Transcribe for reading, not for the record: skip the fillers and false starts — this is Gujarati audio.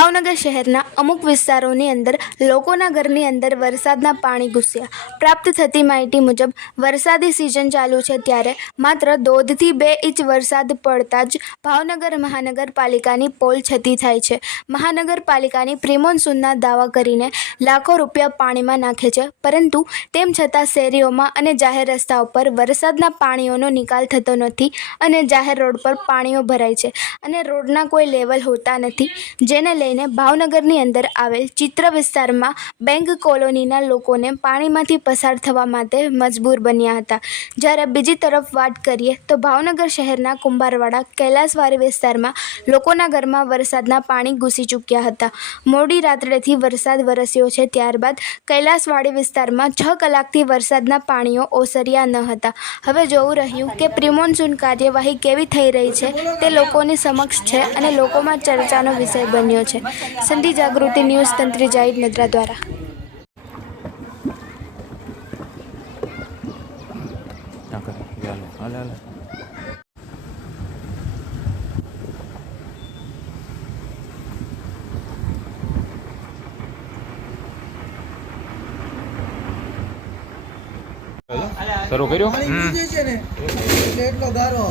ભાવનગર શહેરના અમુક વિસ્તારોની અંદર લોકોના ઘરની અંદર વરસાદના પાણી ઘૂસ્યા। પ્રાપ્ત થતી માહિતી મુજબ વરસાદી સિઝન ચાલુ છે ત્યારે માત્ર 1.5 થી 2 ઇંચ વરસાદ પડતા જ ભાવનગર મહાનગરપાલિકાની પોલ છતી થાય છે। મહાનગરપાલિકાની પ્રી-મોન્સૂનના દાવા કરીને લાખો રૂપિયા પાણીમાં નાખે છે, પરંતુ તેમ છતાં શેરીઓમાં અને જાહેર રસ્તાઓ પર વરસાદના પાણીઓનો નિકાલ થતો નથી અને જાહેર રોડ પર પાણીઓ ભરાય છે અને રોડના કોઈ લેવલ હોતા નથી, જેને લઈને ભાવનગરની અંદર આવેલ ચિત્ર વિસ્તારમાં બેંક કોલોનીના લોકોને પાણીમાંથી પસાર થવા માટે મજબૂર બન્યા હતા। જ્યારે બીજી તરફ વાત કરીએ તો ભાવનગર શહેરના કુંભારવાડા કૈલાસવાડી વિસ્તારમાં લોકોના ઘરમાં વરસાદના પાણી ઘૂસી ચૂક્યા હતા। મોડી રાત્રેથી વરસાદ વરસ્યો છે, ત્યારબાદ કૈલાસવાડી વિસ્તારમાં 6 કલાકથી વરસાદના પાણીઓ ઓસર્યા ન હતા। હવે જોવું રહ્યું કે પ્રી-મોન્સૂન કાર્યવાહી કેવી થઈ રહી છે તે લોકોની સમક્ષ છે અને લોકોમાં ચર્ચાનો વિષય બન્યો છે। સંધિ જાગૃતિ ન્યૂઝ તંત્રી જાહિદ નદ્રા દ્વારા। શરૂ કર્યો એટલો ગારો